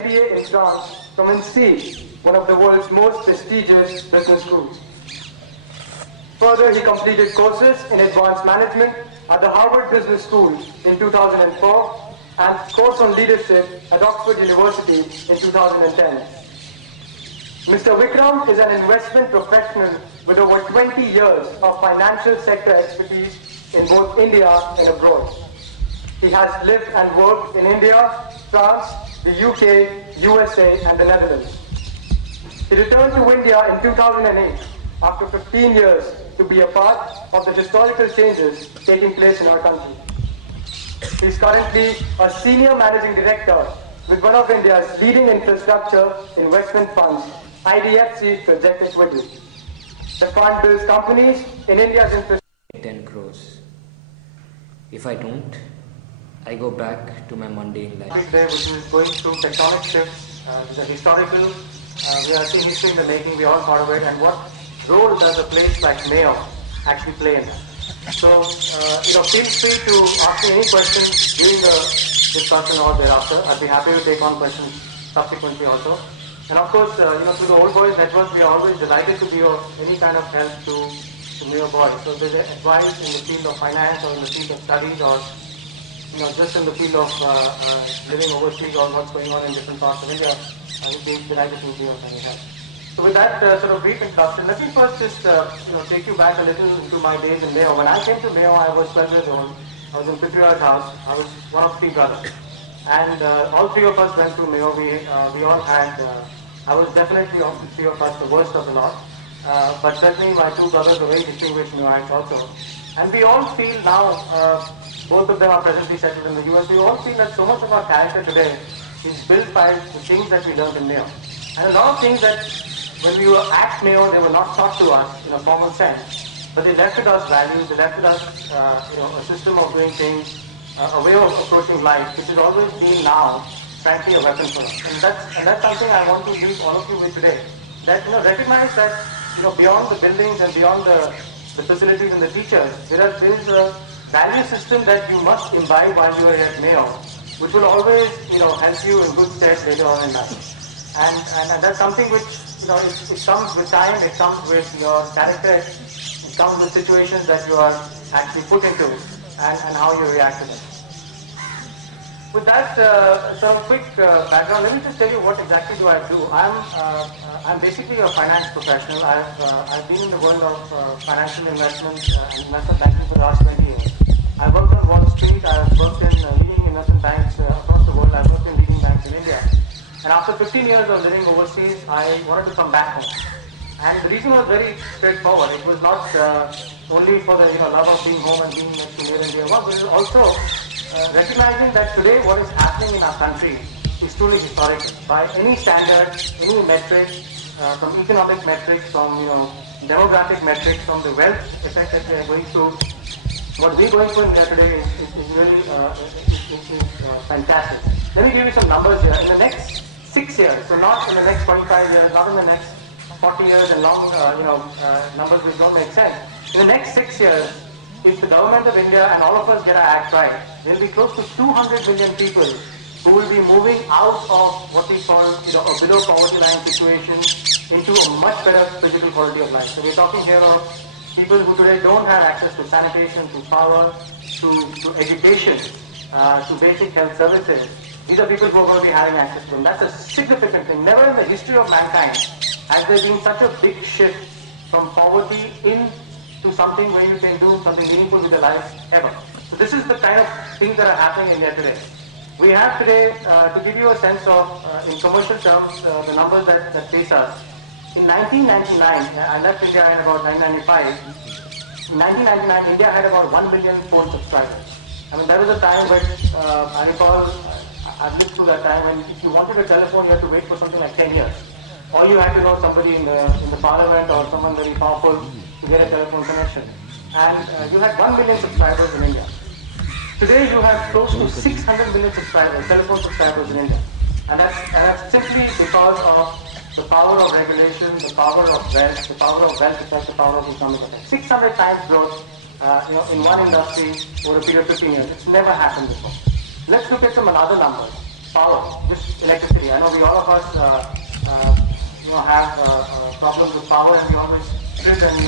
MBA in France from INSEAD, one of the world's most prestigious business schools. Further, he completed courses in advanced management at the Harvard Business School in 2004 and course on leadership at Oxford University in 2010. Mr. Vikram is an investment professional with over 20 years of financial sector expertise in both India and abroad. He has lived and worked in India, France, the UK, USA and the Netherlands. He returned to India in 2008 after 15 years to be a part of the historical changes taking place in our country. He is currently a senior managing director with one of India's leading infrastructure investment funds, IDFC Project Equity. The fund builds companies in India's infrastructure. 10 crores. If I don't, I go back to my mundane life. Today, which is going through tectonic shifts, the historical, we are seeing history in the making, we are all part of it, and what role does a place like Mayo actually play in that? So, feel free to ask me any questions during the discussion or thereafter. I'd be happy to take on questions subsequently also. And of course, through the Old Boys Network, we are always delighted to be of any kind of help to Mayo boys. So if there's advice in the field of finance or in the field of studies or just in the field of living overseas or what's going on in different parts of India, I would be delighted to be of any help. So with that sort of brief introduction, let me first just take you back a little into my days in Mayo. When I came to Mayo, I was 12 years old. I was in Prithviraj House. I was one of three brothers. And all three of us went to Mayo. We all had, I was definitely of the three of us the worst of the lot. But certainly my two brothers were very distinguished Mayoites also. And we all feel now, both of them are presently settled in the US, we all feel that so much of our character today is built by the things that we learned in Mayo. And a lot of things that when we were at Mayo, they were not taught to us in a formal sense, but they left with us values, they left with us a system of doing things, a way of approaching life, which has always been now, frankly, a weapon for us. And that's something I want to leave all of you with today. That recognize that beyond the buildings and beyond the facilities and the teachers, there is a value system that you must imbibe while you are at Mayo, which will always help you in good stead later on in life. And that's something which it comes with time, it comes with your character, it comes with situations that you are actually put into and how you react to them. With that sort of quick background, let me just tell you what exactly do I do. I'm basically a finance professional. I've been in the world of financial investment and investment banking for the last 20 years. I've worked on Wall Street, I've worked in leading investment banks across the world, I've worked in leading banks in India. And after 15 years of living overseas, I wanted to come back home. And the reason was very straightforward. It was not only for the love of being home and being next to near and dear one, but it was also recognizing that today what is happening in our country is truly historical. By any standard, any metric, from economic metrics, from demographic metrics, from the wealth effect that we are going through, what we're going through in India today is really fantastic. Let me give you some numbers here. In the next 6 years, so not in the next 25 years, not in the next 40 years and long numbers which don't make sense. In the next 6 years, if the government of India and all of us get our act right, there will be close to 200 million people who will be moving out of what we call a below poverty line situation into a much better physical quality of life. So we're talking here of people who today don't have access to sanitation, to power, to education, to basic health services. These are people who are going to be having access to them. That's a significant thing. Never in the history of mankind has there been such a big shift from poverty into something where you can do something meaningful with your life ever. So this is the kind of things that are happening in India today. We have today, to give you a sense of, in commercial terms, the numbers that face us. In 1999, I left India in about 1995. In 1999, India had about 1 million phone subscribers. I mean, that was a time when, I recall, I've lived through that time when if you wanted a telephone, you had to wait for something like 10 years. Or you had to know somebody in the parliament or someone very powerful to get a telephone connection. And you had 1 million subscribers in India. Today you have close to 600 million subscribers, telephone subscribers in India. And that's simply because of the power of regulation, the power of wealth, the power of wealth effect, the power of economic effect. 600 times growth in one industry over a period of 15 years. It's never happened before. Let's look at some other numbers. power, just electricity. I know we all of us have problems with power, and we always sit and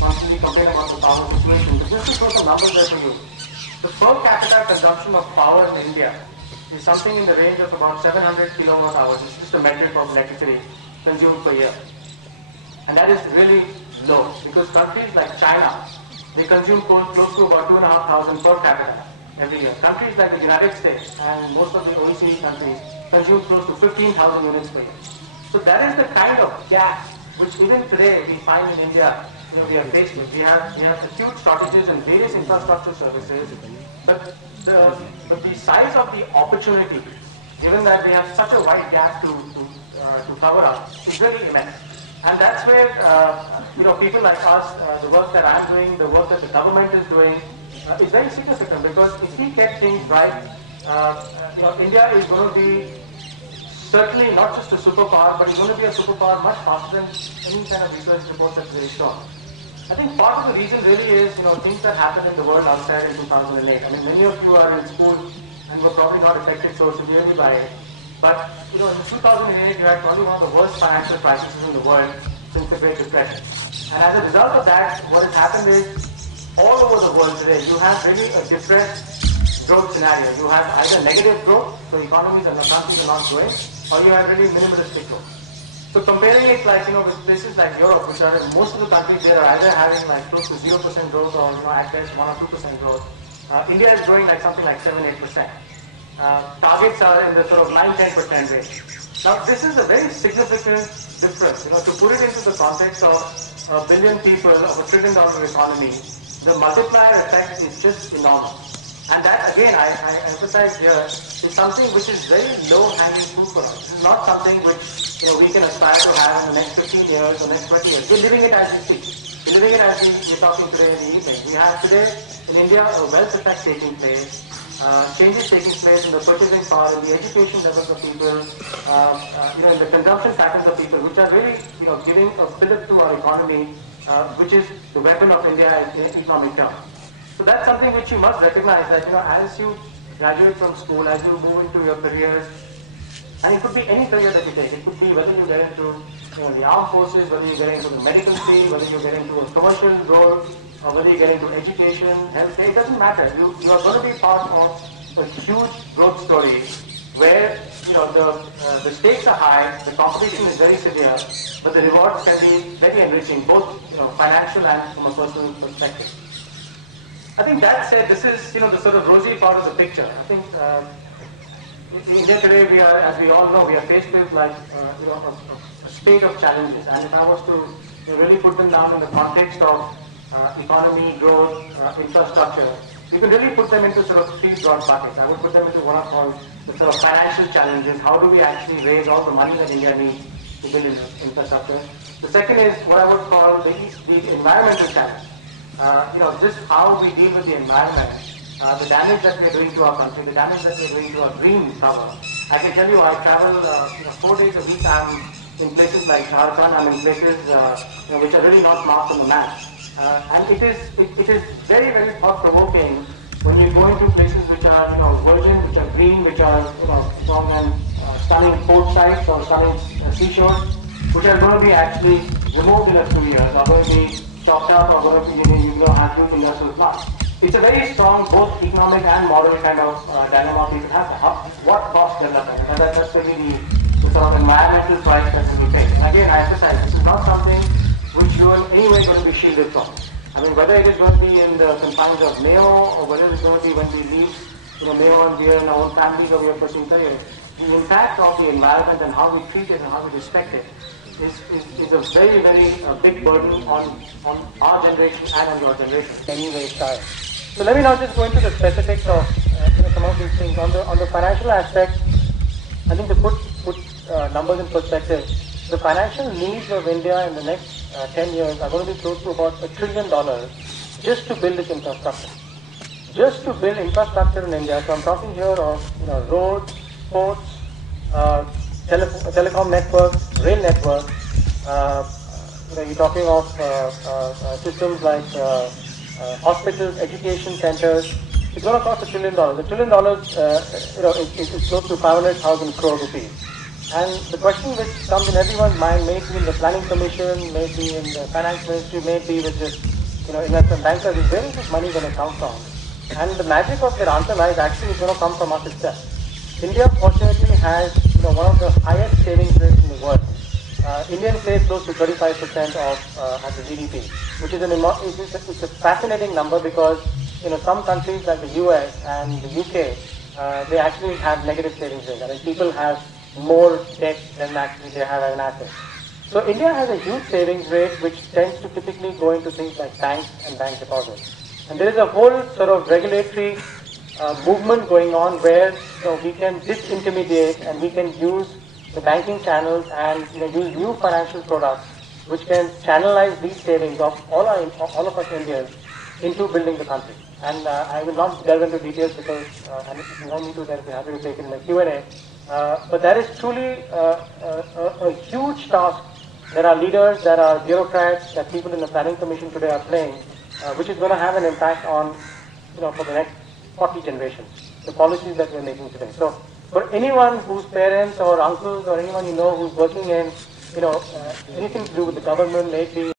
constantly complain about the power situation. But just to throw some numbers there for you, the per capita consumption of power in India is something in the range of about 700 kilowatt hours. It's just a metric of electricity consumed per year. And that is really low, because countries like China, they consume close to about 2,500 per capita every year. Countries like the United States and most of the OECD countries consume close to 15,000 units per year. So that is the kind of gap which even today we find in India, we are faced with. We have acute shortages in various infrastructure services, but the size of the opportunity, given that we have such a wide gap to cover up, is really immense. And that's where people like us, the work that I'm doing, the work that the government is doing, is very significant, because if we get things right, India is going to be certainly not just a superpower, but it's going to be a superpower much faster than any kind of research report that's very strong. I think part of the reason really is, things that happened in the world outside in 2008. I mean, many of you are in school and were probably not affected so severely by it. But, in 2008, you had probably one of the worst financial crises in the world since the Great Depression. And as a result of that, what has happened is, all over the world today, you have really a depressed growth scenario. You have either negative growth, so economies and countries are not growing, or you have really minimalistic growth. So comparing it with places like Europe, which are most of the countries there are either having close to 0% growth or at best 1 or 2% growth. India is growing something like 7-8%. Targets are in the sort of 9-10% range. Now this is a very significant difference. To put it into the context of a billion people of $1 trillion economy, the multiplier effect is just enormous. And that, again, I emphasize here, is something which is very low-hanging fruit for us. This is not something which we can aspire to have in the next 15 years or next 20 years. We're living it as we speak. We're living it as we're talking today in the evening. We have today in India a wealth effect taking place, changes taking place in the purchasing power, in the education levels of people, in the consumption patterns of people, which are really giving a fillip to our economy, which is the weapon of India in economic terms. So that's something which you must recognize, that as you graduate from school, as you move into your careers, and it could be any career that you take. It could be whether you get into the armed forces, whether you get into the medical field, whether you get into a commercial role, or whether you get into education, healthcare. It doesn't matter. You are going to be part of a huge growth story where the stakes are high, the competition is very severe, but the rewards can be very enriching, both financial and from a personal perspective. I think that said, this is the sort of rosy part of the picture. I think in India today, we are, as we all know, we are faced with a state of challenges. And if I was to really put them down in the context of economy, growth, infrastructure, you can really put them into sort of three broad buckets. I would put them into what are called the sort of financial challenges. How do we actually raise all the money that India needs to build infrastructure? The second is what I would call the environmental challenge. Just how we deal with the environment, the damage that we're doing to our country, the damage that we're doing to our green cover. I can tell you, I travel 4 days a week. I'm in places like Jharkhand. I'm in places which are really not marked on the map, and it is very, very thought-provoking when you go into places which are virgin, which are green, which are strong and stunning port sites or stunning seashores, which are going to be actually removed in a few years, are going to be chopped up, or going to be have huge industrial plants. It's a very strong, both economic and moral kind of dilemma people have. What cost development? And that's really the sort of environmental price that we pay. Again, I emphasize, this is not something which you are in any way going to be shielded from. I mean, whether it is going to be in the confines of Mayo, or whether it's going to be when we leave Mayo and we are in our own families or we are pursuing careers, the impact of the environment and how we treat it and how we respect it is a very, very big burden on our generation and on your generation. Anyway, so let me now just go into the specifics of some of these things. On the financial aspect, I think to put numbers in perspective, the financial needs of India in the next 10 years are going to be close to about $1 trillion just to build this infrastructure. Just to build infrastructure in India. So I'm talking here of roads, ports, telecom networks, rail networks. You're talking of systems like hospitals, education centers. it's going to cost $1 trillion. $1 trillion, is close to 500,000 crore rupees. And the question which comes in everyone's mind, may be in the planning commission, may be in the finance ministry, may be with this, investment bankers, is where is this money going to come from? And the magic of their answer lies actually is going to come from us itself. India fortunately has, one of the highest savings rates in the world. Indians save close to 35% of the GDP, which is it's a fascinating number because, some countries like the US and the UK, they actually have negative savings rates. I mean, people have more debt than actually they have as an asset. So India has a huge savings rate which tends to typically go into things like banks and bank deposits. And there is a whole sort of regulatory movement going on where we can disintermediate and we can use the banking channels and use new financial products which can channelize these savings of all of us Indians into building the country. And I will not delve into details because and if you want me to, then I'll be happy to take it in the Q&A. But that is truly a huge task. There are leaders, there are bureaucrats, that people in the planning commission today are playing, which is going to have an impact on, for the next 40 generations, the policies that we're making today. So for anyone whose parents or uncles or anyone who's working in, anything to do with the government, maybe